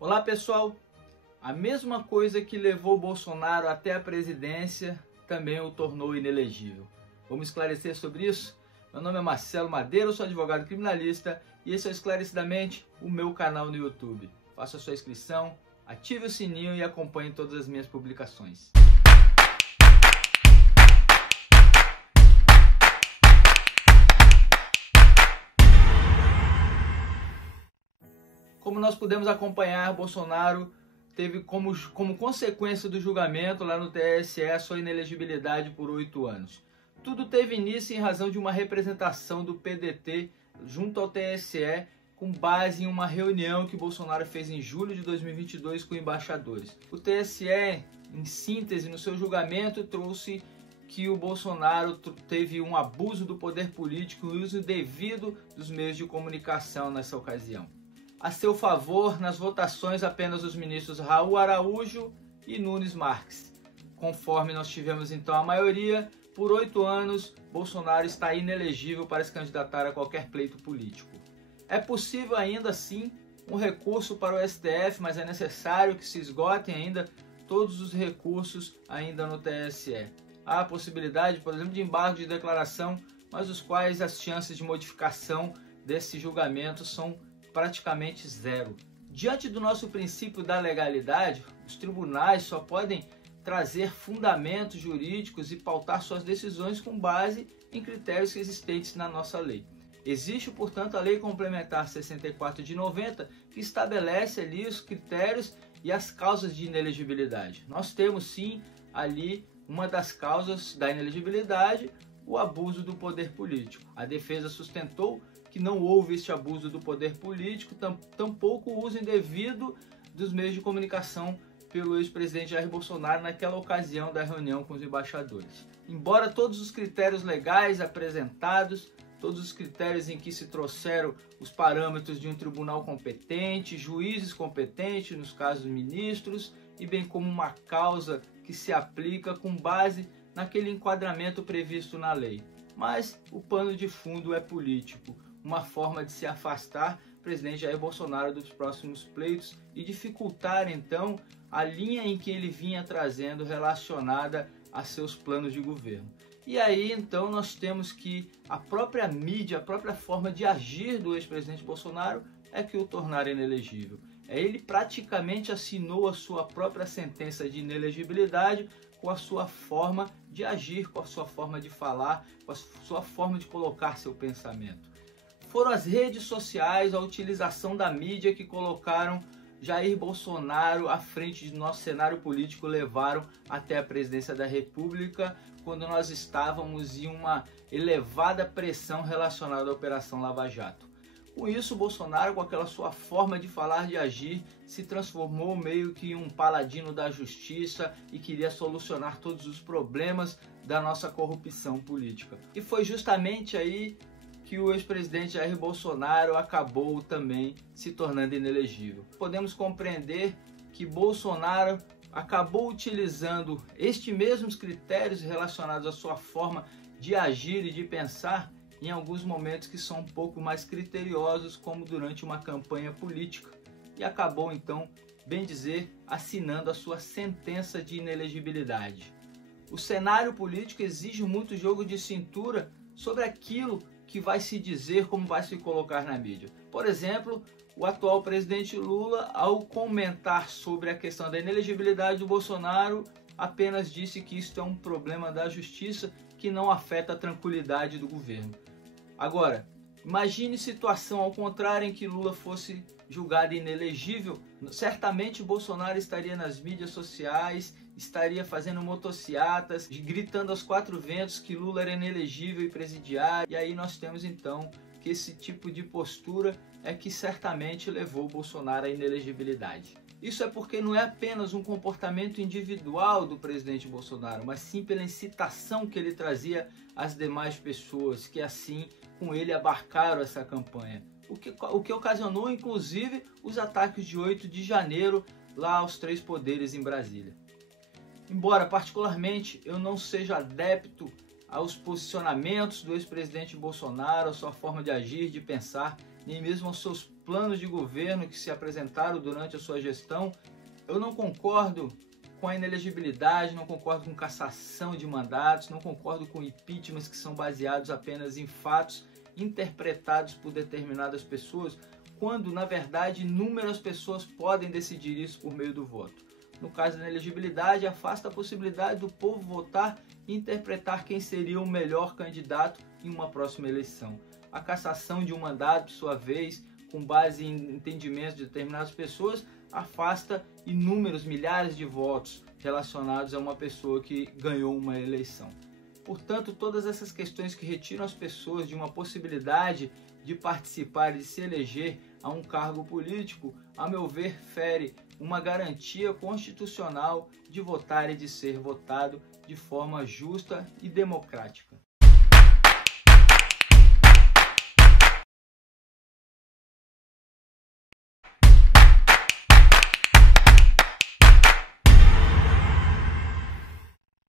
Olá pessoal, a mesma coisa que levou Bolsonaro até a presidência também o tornou inelegível. Vamos esclarecer sobre isso? Meu nome é Marcelo Madeira, eu sou advogado criminalista e esse é Esclarecidamente, o meu canal no YouTube. Faça a sua inscrição, ative o sininho e acompanhe todas as minhas publicações. Como nós pudemos acompanhar, Bolsonaro teve como consequência do julgamento lá no TSE a sua inelegibilidade por 8 anos. Tudo teve início em razão de uma representação do PDT junto ao TSE com base em uma reunião que Bolsonaro fez em julho de 2022 com embaixadores. O TSE, em síntese, no seu julgamento, trouxe que o Bolsonaro teve um abuso do poder político e uso indevido dos meios de comunicação nessa ocasião. A seu favor, nas votações, apenas os ministros Raul Araújo e Nunes Marques. Conforme nós tivemos então a maioria, por 8 anos, Bolsonaro está inelegível para se candidatar a qualquer pleito político. É possível ainda assim um recurso para o STF, mas é necessário que se esgotem ainda todos os recursos ainda no TSE. Há a possibilidade, por exemplo, de embargo de declaração, mas os quais as chances de modificação desse julgamento são praticamente zero. Diante do nosso princípio da legalidade, os tribunais só podem trazer fundamentos jurídicos e pautar suas decisões com base em critérios existentes na nossa lei. Existe, portanto, a Lei Complementar 64 de 90, que estabelece ali os critérios e as causas de inelegibilidade. Nós temos sim ali uma das causas da inelegibilidade, o abuso do poder político. A defesa sustentou que não houve este abuso do poder político, tampouco o uso indevido dos meios de comunicação pelo ex-presidente Jair Bolsonaro naquela ocasião da reunião com os embaixadores. Embora todos os critérios legais apresentados, todos os critérios em que se trouxeram os parâmetros de um tribunal competente, juízes competentes, nos casos ministros, e bem como uma causa que se aplica com base naquele enquadramento previsto na lei. Mas o pano de fundo é político, uma forma de se afastar o presidente Jair Bolsonaro dos próximos pleitos e dificultar então a linha em que ele vinha trazendo relacionada a seus planos de governo. E aí então nós temos que a própria mídia, a própria forma de agir do ex-presidente Bolsonaro é que o tornaram inelegível. Ele praticamente assinou a sua própria sentença de inelegibilidade com a sua forma de agir, com a sua forma de falar, com a sua forma de colocar seu pensamento. Foram as redes sociais, a utilização da mídia que colocaram Jair Bolsonaro à frente do nosso cenário político, levaram até a presidência da República, quando nós estávamos em uma elevada pressão relacionada à Operação Lava Jato. Com isso, Bolsonaro, com aquela sua forma de falar, de agir, se transformou meio que em um paladino da justiça e queria solucionar todos os problemas da nossa corrupção política. E foi justamente aí que o ex-presidente Jair Bolsonaro acabou também se tornando inelegível. Podemos compreender que Bolsonaro acabou utilizando estes mesmos critérios relacionados à sua forma de agir e de pensar em alguns momentos que são um pouco mais criteriosos, como durante uma campanha política, e acabou então, bem dizer, assinando a sua sentença de inelegibilidade. O cenário político exige muito jogo de cintura sobre aquilo que vai se dizer, como vai se colocar na mídia. Por exemplo, o atual presidente Lula, ao comentar sobre a questão da inelegibilidade do Bolsonaro, apenas disse que isso é um problema da justiça que não afeta a tranquilidade do governo. Agora, imagine situação ao contrário em que Lula fosse julgado inelegível, certamente Bolsonaro estaria nas mídias sociais, estaria fazendo motociatas, gritando aos 4 ventos que Lula era inelegível e presidiário. E aí nós temos então que esse tipo de postura é que certamente levou Bolsonaro à inelegibilidade. Isso é porque não é apenas um comportamento individual do presidente Bolsonaro, mas sim pela incitação que ele trazia às demais pessoas, que assim com ele abarcaram essa campanha. O que ocasionou inclusive os ataques de 8 de janeiro lá aos 3 poderes em Brasília. Embora particularmente eu não seja adepto aos posicionamentos do ex-presidente Bolsonaro, à sua forma de agir, de pensar, nem mesmo aos seus planos de governo que se apresentaram durante a sua gestão. Eu não concordo com a inelegibilidade, não concordo com cassação de mandatos, não concordo com impeachments que são baseados apenas em fatos interpretados por determinadas pessoas, quando, na verdade, inúmeras pessoas podem decidir isso por meio do voto. No caso da inelegibilidade, afasta a possibilidade do povo votar e interpretar quem seria o melhor candidato em uma próxima eleição. A cassação de um mandato, por sua vez, com base em entendimentos de determinadas pessoas, afasta inúmeros milhares de votos relacionados a uma pessoa que ganhou uma eleição. Portanto, todas essas questões que retiram as pessoas de uma possibilidade de participar e de se eleger a um cargo político, a meu ver, fere uma garantia constitucional de votar e de ser votado de forma justa e democrática.